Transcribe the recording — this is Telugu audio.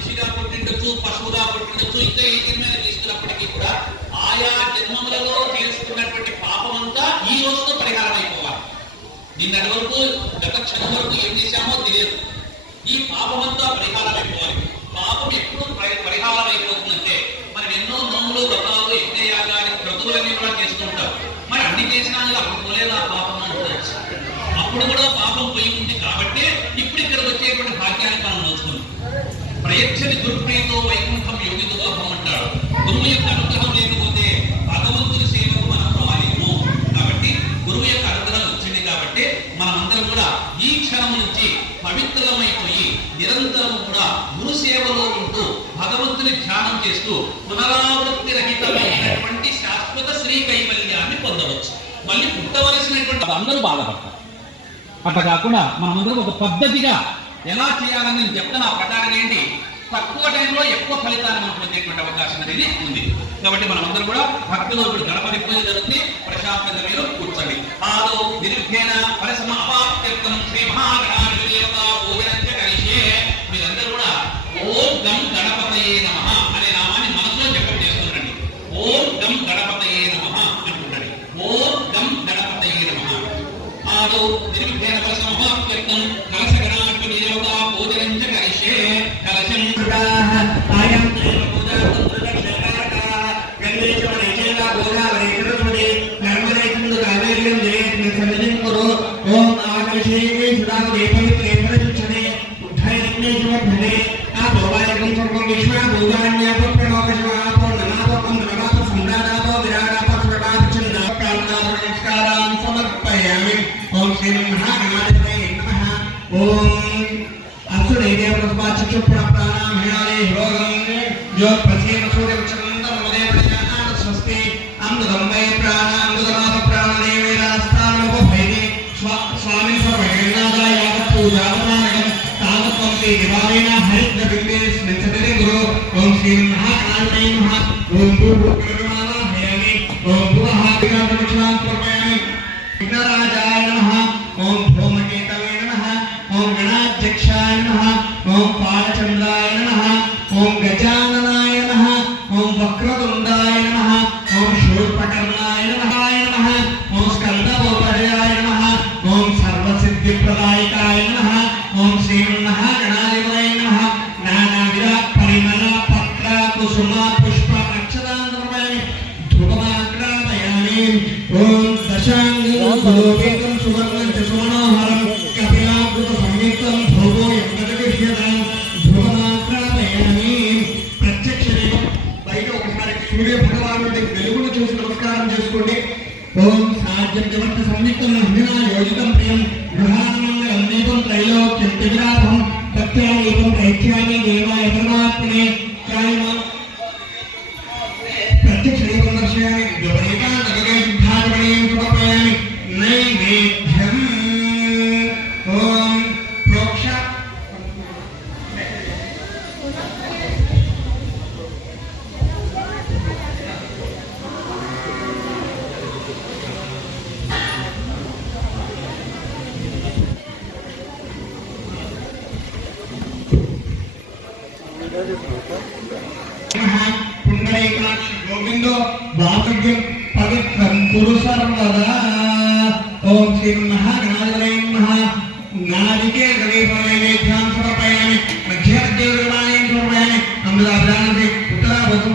మనిషిగా పుట్టిండొచ్చు, పశువుగా పుట్టిండొచ్చు, ఇంకా ఏ జన్మైన తీసుకున్నప్పటికీ కూడా ఆయా జన్మములలో చేసుకున్నటువంటి పాపమంతా ఈ రోజుతో పరిహారం అయిపోవాలి. నిన్నటి వరకు గత క్షణం వరకు ఏం చేశామో తెలియదు. ఈ పాపమంతా పరిహారం అయిపోవాలి. పాపం ఎప్పుడు పరిహారం అయిపోతుందంటే మనం ఎన్నో నోములు, వ్రతాలు, యజ్ఞయాగాది క్రతువులన్నీ కూడా చేస్తుంటాం. మరి అన్ని చేసినా అప్పుడు పోలేదా పాపం అనుకోవచ్చు. అప్పుడు కూడా పాపం పోయి ఉంది కాబట్టి ఇప్పుడు ఇక్కడికి వచ్చేటువంటి భాగ్యాన్ని మనం నోచుకున్నాం. ప్రయచ్చని గురుప్రీతో వైకుంఠం యోగి దుర్లభం అంటాడు. గురువు యొక్క అనుగ్రహం లేకపోతే భగవంతుని సేవకు మనం రాలేము. కాబట్టి గురువు యొక్క అనుగ్రహం వచ్చింది కాబట్టి మనమందరం కూడా ఈ క్షణం నుంచి పవిత్రమైపోయి నిరంతరం కూడా గురు సేవలో ఉంటూ భగవంతుని ధ్యానం చేస్తూ పునరావృత్తి రహితమైనటువంటి శాశ్వత శ్రీ కైవల్యాన్ని పొందవచ్చు. మళ్ళీ పుట్టవలసినటువంటి అందరూ బాధపడతారు. అట్లా కాకుండా మనమందరం ఒక పద్ధతిగా ఎలా చేయాలని నేను చెప్తాను. ఆ ప్రకారం ఏంటి, తక్కువ టైంలో ఎక్కువ ఫలితాన్ని మనం పొందేటువంటి అవకాశం అనేది ఉంది. కాబట్టి మనమందరం కూడా భక్తులు ఇప్పుడు గణపతి పూజ జరుగుతుంది. ప్రశాంతంగా మీరు కూర్చోండి. ఆదో నిర్భేన పరిసమాప్త్యర్థం శ్రీ మహాగణాధిపతి దేవతా పూజనంచ కరిష్యే. మీరందరూ కూడా ఓం గం గణపతయే నమః అనే నామాన్ని మనసులో జపం చేస్తుండండి. ఓం గం గణపతయే నమః అంటుండండి. ఓం గం గణపతయే నమః. ఆదో నిర్భేన పరిసమాప్త్యర్థం కలశ గణాధిపతి దేవతా పూజనంచ కరిష్యే. కలశం ఆయం పూజా గోవిందో భాగ్యం పవిత్రం కురు సర్వదా. ఓం శ్రీ మహాగణాధిపతయే నమః. నాదికే గణేశ సమర్పయామి. మధ్య మధ్య సమర్పయామి. అమృతాభ్యాం ఉత్తరాభూతం